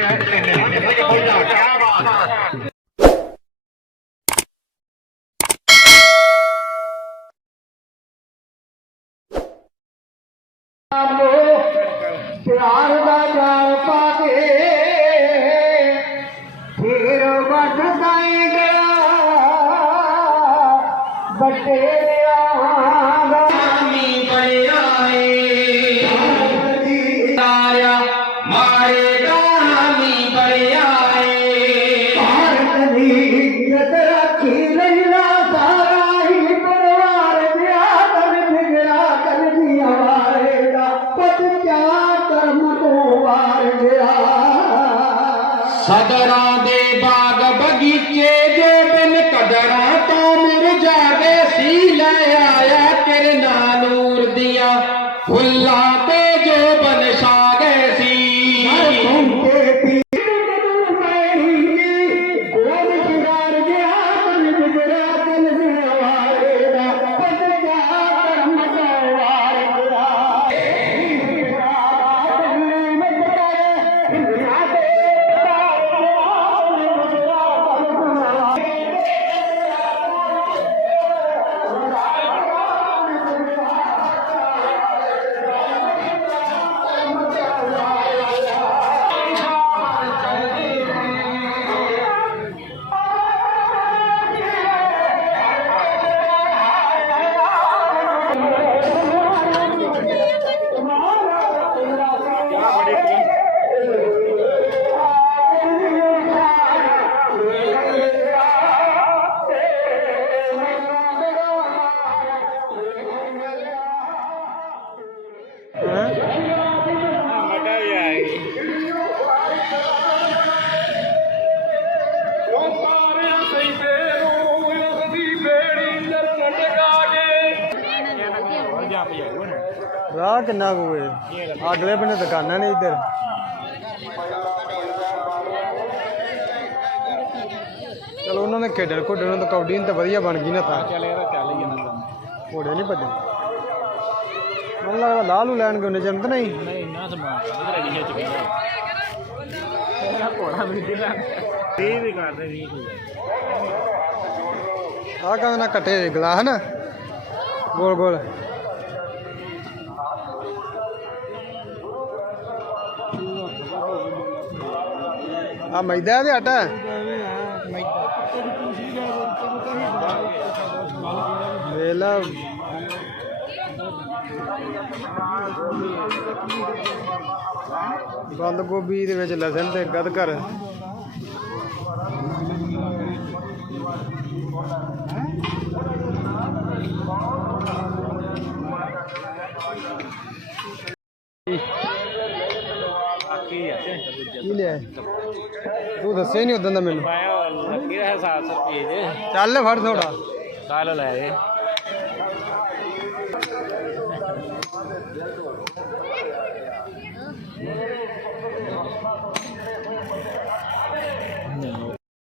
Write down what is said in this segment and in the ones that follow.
پوءِ بار پايا گاني ਸਦਰਾਂ ਦੇ ਬਾਗ ਬਗੀਚੇ ਜੋ ਬਿਨ ਕਦਰਾਂ ਤੋਂ ਮੁਰਝਾ ਗਏ ਸੀ ਲੈ ਆਇਆ ਕਿਰਨਾ ਨੂਰ ਦੀਆਂ ਫੁੱਲਾਂ ਤੇ ਜੋ ਬਨ ਛਾ ਗਏ ਸੀ ਰਾਹ ਕਿੰਨਾ ਕੁ ਹੈ ਅਗਲੇ ਬੰਨੇ ਦੁਕਾਨਾਂ ਨੇ ਇੱਧਰ। ਚਲੋ ਉਹਨਾਂ ਨੇ ਖੇਡਣ ਖੁੱਡਣ ਨੂੰ ਤਾਂ ਕਬੱਡੀ ਨੂੰ ਤਾਂ ਵਧੀਆ ਬਣ ਗਈ ਨਾ ਤਾਂ। ਚੱਲ ਇਹਦਾ ਚੱਲ ਹੀ ਜਾਂਦਾ। ਘੋੜੇ ਨਹੀਂ ਭੱਜਣ। ਮੈਨੂੰ ਲੱਗਦਾ ਨੂੰ ਲੈਣ ਗਏ ਨੇ ਜਨਤ ਨਹੀਂ? ਨਹੀਂ ਨਾ ਸਮਾਨ ਇਧਰ ਅੜੀ ਚ ਗਿਆ ਘੋੜਾ ਵੀ ਦੇ ਇਹ ਵੀ ਕਰਦੇ ਵੀ ਆਹ ਕਹਿੰਦਾ ਨਾ ਕੱਟੇ ਗਲਾਸ ਨਾ। ਗੋਲ ਗੋਲ ਆ ਮੈਦਾ ਦੇ ਆਟਾ? ਵੇਲਾ। ਬੰਦ ਗੋਭੀ ਦੇ ਵਿੱਚ ਲਸਣ ਤੇ ਗਦਕਰ ਬਾਕੀ ਕੀ ਲਿਆ? ਤੂੰ ਦੱਸਿਆ ਨਹੀਂ ਉਦੋਂ ਦਾ ਮੈਨੂੰ? ਲੱਗੀ ਰਿਹਾ 700 ਰੁਪਏ ਦੇ। ਚੱਲ ਫੜ ਥੋੜਾ। ਕੱਲ ਲੈ ਇਹ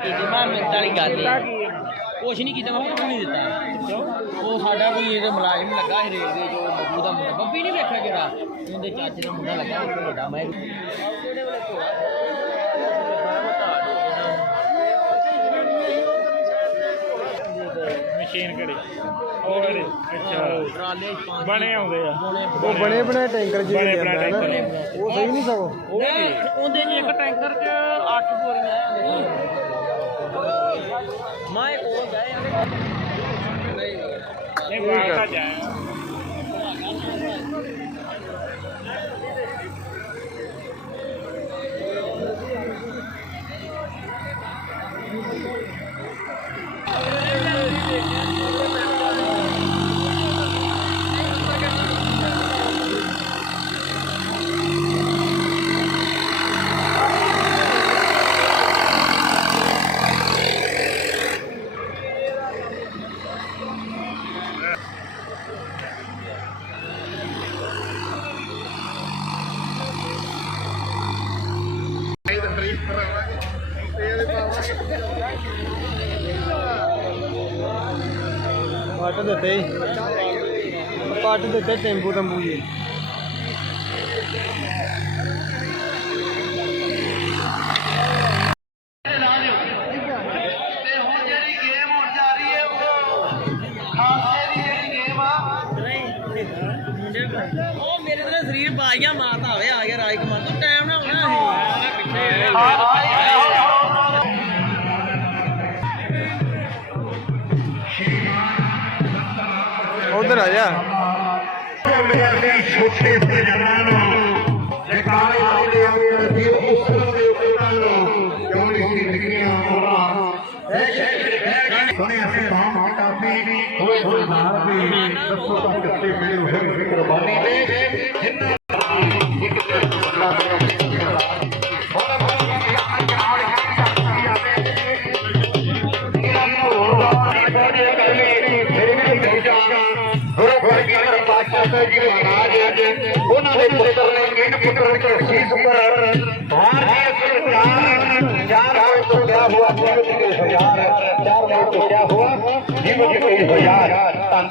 ਇਹਦੀ ਮਾਂ ਮਿੰਟ ਵਾਲੀ ਗੱਲ ਹੈ। ਕੁਛ ਨਹੀਂ ਕੀਤਾ ਮੈਂ ਕੁਝ ਨਹੀਂ ਦਿੱਤਾ। ਉਹ ਸਾਡਾ ਕੋਈ ਇਹਦੇ ਮੁਲਾਜ਼ਮ ਲੱਗਾ ਸੀ ਰੇਲ ਦੇ ਜੋ ਬੱਬੂ ਦਾ ਮੁੰਡਾ। ਬੱਬੀ ਨਹੀਂ ਵੇਖਿਆ ਕਿਹੜਾ? ਉਹਦੇ ਚਾਚੇ ਦਾ ਮੁੰਡਾ ਲੱਗਾ ਵੱਡਾ ਮੈਂ ਮਸ਼ੀਨ ਕਿਹੜੀ? ਉਹ ਕਿਹੜੀ? ਅੱਛਾ। ਟਰਾਲੇ ਚ ਪੰਜ ਬਣੇ ਆਉਂਦੇ ਆ। ਉਹ ਬਣੇ ਬਣੇ ਟੈਂਕਰ ਜਿਹੜੇ ਬਣੇ ਉਹ ਸਹੀ ਨਹੀਂ ਸਗੋਂ। ਨਹੀਂ, ਉਹਦੇ ਚ ਇੱਕ ਟੈਂਕਰ ਚ 8 ਬੋਰੀਆਂ ਆ ਮੈਂ ਕੋਲ ਗਏ ਇਹ ਬਾਹਰ ਜਾਇਆ। ਕੱਟ ਦਿੱਤੇ ਟੈਂਪੂ ਟੈਂਪੂ ਜੀ। ਉਹ ਮੇਰੇ ਤੇਰਾ ਸਰੀਰ ਬਾਜੀਆਂ ਹੋਵੇ ਆ ਗਿਆ ਰਾਜਕੁਮਾਰ। ਤੂੰ ਟਾਈਮ ਨਾ ਹੋਣਾ ਸੀ। ਉਧਰ ਆ ਜਾ। ਛੋਟੇ ਪ੍ਰਜਨਾਂ ਨੂੰ ਜਕਾਰੇ ਆਉਂਦੇ ਹੋਏ ਅਸੀਂ ਉਸ ਦੇ ਉਹਨਾਂ ਨੂੰ ਕਿਉਂ ਨਹੀਂ ਨਿਕਲੀਆਂ ਹੋਣਾ ਸੁਣੇ ਅਸੀਂ ਬਾਮ ਹਟਾਪੀ ਹੋਏ ਹੋਏ ਨਾਰ ਵੀ ਦੱਸੋ ਤਾਂ ਕਿੱਥੇ ਮਿਲੇ ਹੋਏ ਕੁਰਬਾਨੀ ਦੇ ਜਿੰਨਾ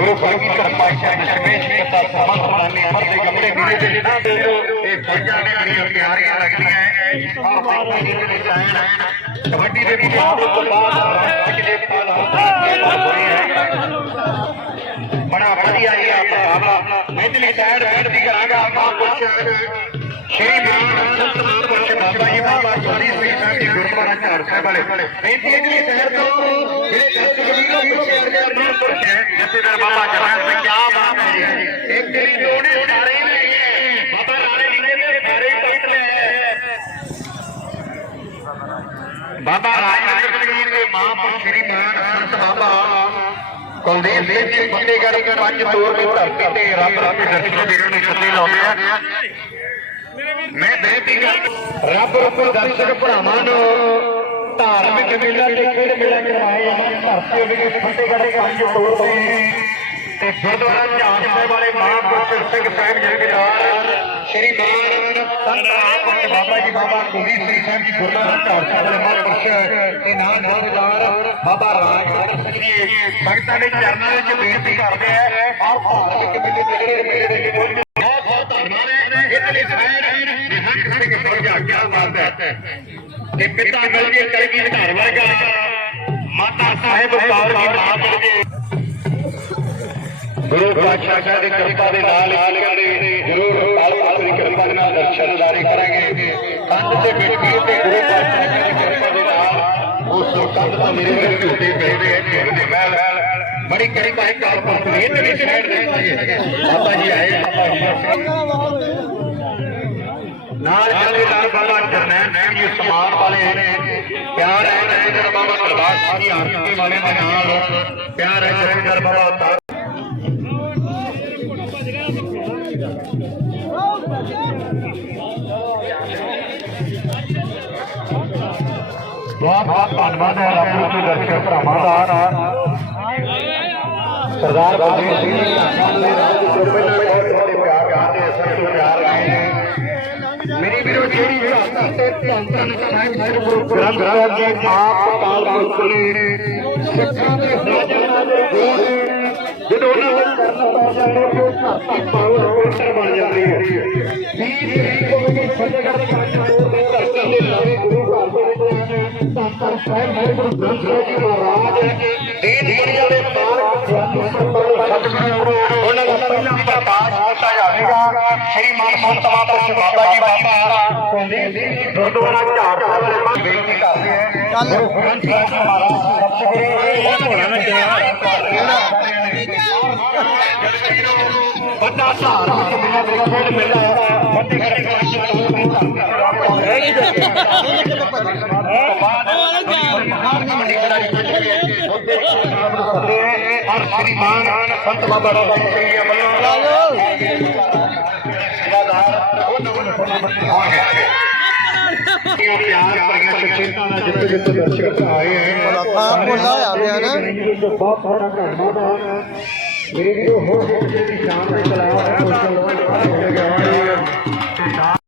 ਪਹੁੰਚਾ ਗੁਰੂ ਪਰਮੇਸ਼ਰ ਪਾਤਸ਼ਾਹ ਨੇ ਸਰਵੇਸ਼ ਕੀਤਾ ਸਮਤ ਮਾਨੇ ਅਮਰ ਦੇ ਕਮਰੇ ਵੀਰੇ ਦੇ ਜਿਨਾ ਦੇ ਇਹ ਫੌਜਾਂ ਨੇ ਬੜੀਆਂ ਪਿਆਰੀਆਂ ਲੱਗਦੀਆਂ ਔਰ ਬਾਬਾ ਦੇ ਵਿੱਚ ਆਏ ਕਬੱਡੀ ਦੇ ਮੁਕਾਬਲੇ ਤੋਂ ਬਾਅਦ ਅੱਜ ਦੇ ਬੜਾ ਵਧੀਆ ਜੀ ਆਪਣਾ ਮੈਦਲੀ ਸਾਈਡ ਬੇਨਤੀ ਕਰਾਂਗਾ ਆਪਾਂ ਕੁਝ ਸ਼੍ਰੀ ਗੁਰੂ ਮਹਾਂਪੁਰਸ਼ ਬਾਬਾ ਜੀ ਬਾਬਾ ਚੌਧਰੀ ਸਿੰਘ ਸਾਹਿਬ ਜੀ ਗੁਰਦੁਆਰਾ ਝਾੜ ਸਾਹਿਬ ਵਾਲੇ। ਬੇਨਤੀ ਹੈ ਕਿ ਸ਼ਹਿਰ ਤੋਂ ਜਿਹੜੇ ਦਰਸ਼ਕ ਵੀਰੋ ਪਿੱਛੇ ਅਰਜਾ ਮਹਾਂਪੁਰਸ਼ ਹੈ ਜਥੇਦਾਰ ਬਾਬਾ ਜਵਾਨ ਸਿੰਘ ਕੀ ਬਾਤ ਹੈ ਜੀ। ਇੱਕ ਤੇਰੀ ਲੋੜੇ ਸਾਰੇ ਨੇ ਬਾਬਾ ਰਾਣੇ ਲਿੰਗੇ ਦੇ ਸਾਰੇ ਹੈ ਬਾਬਾ ਰਾਜਿੰਦਰ ਸਿੰਘ ਜੀ ਦੇ ਮਹਾਂਪੁਰਸ਼ ਸ਼੍ਰੀ ਮਾਨ ਸੰਤ ਬਾਬਾ ਕੁਲਦੀਪ ਸਿੰਘ ਜੀ ਫਤਿਹਗੜ੍ਹ ਪੰਜ ਤੋਰ ਦੀ ਧਰਤੀ ਤੇ ਰੱਬ ਰੱਬ ਦਰਸ਼ਨ ਵੀਰਾਂ ਨੂੰ ਸੱਦੇ ਲਾਉਂਦੇ ਆ। ਮੈਂ ਬੇਨਤੀ ਕਰ ਰੱਬ ਰੱਬ ਦਰਸ਼ਕ ਭਰਾਵਾਂ ਨੂੰ ਧਾਰਮਿਕ ਮੇਲਾ ਤੇ ਖੇਡ ਮੇਲਾ ਕਰਵਾਏ ਜਾਣ ਧਰਤੀ ਦੇ ਫਤਿਹਗੜ੍ਹ ਦੇ ਪੰਜ ਤੋਰ ਤੇ ਤੇ ਗੁਰਦੁਆਰਾ ਝਾੜ ਸਾਹਿਬ ਵਾਲੇ ਮਹਾਂਪੁਰਸ਼ ਸਿੰਘ ਸਾਹਿਬ ਜਥੇਦਾਰ ਸ਼੍ਰੀ ਮਾਨ ਸੰਤ ਮਹਾਂਪੁਰਸ਼ ਬਾਬਾ ਜੀ, ਬਾਬਾ ਕੁਲਦੀਪ ਸਿੰਘ ਸਾਹਿਬ ਜੀ ਗੁਰਦੁਆਰਾ ਝਾੜ ਸਾਹਿਬ ਵਾਲੇ ਮਹਾਂਪੁਰਸ਼ ਤੇ ਨਾਲ ਜਥੇਦਾਰ ਬਾਬਾ ਰਾਜ ਸਿੰਘ ਜੀ ਸੰਗਤਾਂ ਦੇ ਚਰਨਾਂ ਵਿੱਚ ਬੇਨਤੀ ਕਰਦੇ ਆ ਔਰ ਧਾਰਮਿਕ ਮੇਲੇ ਦੇ ਜਿਹੜੇ ਮੇਲੇ ਦੇ ਬਹੁਤ ਬਹੁਤ ਧੰਨਵਾਦ। ਹੈ ਇਤਨੀ ਸਹਾਇ ਰਹੇ ਨਿਹੰਗ ਸਿੰਘ ਸਮਝਾ ਕੀ ਬਾਤ ਹੈ। ਤੇ ਪਿਤਾ ਮਿਲ ਕੇ ਕਲਗੀ ਘਰ ਵਰਗਾ। ਮਾਤਾ ਸਾਹਿਬ ਕੌਰ ਦੀ ਮਾਂ ਮਿਲ ਕੇ ਗੁਰੂ ਪਾਤਸ਼ਾਹ ਸਾਹਿਬ ਦੀ ਕਿਰਪਾ ਦੇ ਨਾਲ ਕਹਿੰਦੇ ਜ਼ਰੂਰ ਕਾਲ ਦੀ ਕਿਰਪਾ ਦੇ ਨਾਲ ਦਰਸ਼ਨ ਦਾਰੇ ਕਰਾਂਗੇ। ਕੰਧ ਤੇ ਬੈਠੀ ਤੇ ਗੁਰੂ ਪਾਤਸ਼ਾਹ ਦੀ ਕਿਰਪਾ ਦੇ ਨਾਲ ਉਸ ਕੰਧ ਤੋਂ ਮੇਰੇ ਮੇਰੇ ਝੂਟੇ ਪੈਦੇ ਨੇ। ਮਹਿਲ ਬੜੀ ਕਿਰਪਾ ਹੈ ਕਾਲ ਪੁਰਖ ਦੀ ਇਹ ਵੀ ਸਾਈਡ ਦੇ ਬਾਬਾ ਜੀ ਆਏ। ਬਾਬਾ ਜੀ ਨਾਲ ਜਥੇਦਾਰ ਬਾਬਾ ਜਰਨੈਲ ਸਿੰਘ ਜੀ ਸਮਾਨ ਵਾਲੇ ਨੇ। ਪਿਆਰ ਹੈ ਜਥੇਦਾਰ ਬਾਬਾ ਪ੍ਰਭਾਤ ਸਿੰਘ ਜੀ ਆਰਤੀ ਵਾਲੇ ਦੇ ਨਾਲ। ਪਿਆਰ ਹੈ ਜਥੇਦਾਰ ਬਾਬਾ ਅਵਤਾਰ ਬਹੁਤ ਬਹੁਤ ਧੰਨਵਾਦ ਹੈ ਰੱਬ ਦੇ ਦਰਸ਼ਕ ਭਰਾਵਾਂ ਦਾ। ਸਰਦਾਰ ਬਲਦੇਵ ਸਿੰਘ ਜੀ ਧੰਨਵਾਦ ਦੇ ਰਾਜ ਜੋ ਪਹਿਲਾਂ ਬਹੁਤ ਬੜੇ ਮੇਰੀ ਵੀਰੋ, ਜਿਹੜੀ ਧਰਤੀ ਤੇ ਧੰਨ ਧੰਨ ਸਾਹਿਬ ਗੁਰੂ ਗ੍ਰੰਥ ਸਾਹਿਬ ਜੀ, ਆਪ ਕਾਲ ਪੁਰਖ ਨੇ। ਸਿੱਖਾਂ ਦੇ ਹਾਜ਼ਰਾਂ ਦੇ ਗੋਲ ਜਦੋਂ ਉਹਨਾਂ ਦੇ ਕਰਨ ਪੈ ਜਾਂਦੇ ਉਹ ਧਰਤੀ ਪਾਵਨ ਪਵਿੱਤਰ ਬਣ ਜਾਂਦੀ ਹੈ। 20 ਤਰੀਕ ਨੂੰ ਫਤਿਹਗੜ੍ਹ ਦੇ ਦੇ ਦਰਸ਼ਨ ਦੇ ਨਵੇਂ ਵਿੱਚ ਧੰਨ ਧੰਨ ਸਾਹਿਬ ਸ੍ਰੀ ਗੁਰੂ ਗ੍ਰੰਥ ਸਾਹਿਬ ਜੀ ਮਹਾਰਾਜ ਦੀਨ ਦੁਨੀਆ ਦੇ ਪਾਰ ਗਿਆਨੀ ਸੰਤਾਂ ਸਤਿਗੁਰੂ ਉਹਨਾਂ ਦਾ ਪਹਿਲਾ ਪ੍ਰਕਾਸ਼ ਕੀਤਾ ਜਾਵੇਗਾ ਸ੍ਰੀ ਮਾਨ ਸੰਤ ਮਹਾਂਪੁਰਸ਼ ਬਾਬਾ ਜੀ ਬਾਬਾ ਕੁਲਦੀਪ ਸਿੰਘ ਜੀ ਗੁਰਦੁਆਰਾ ਝਾੜ ਸਾਹਿਬ ਵਾਲੇ ਪਾਸ ਬੇਨਤੀ ਕਰਦੇ ਹੈ ਗੁਰੂ ਗ੍ਰੰਥ ਸਾਹਿਬ ਜੀ ਮਹਾਰਾਜ ਸਤਿਗੁਰੂ ਇਹ ਹੋਣਾ ਨਾ ਵੱਡਾ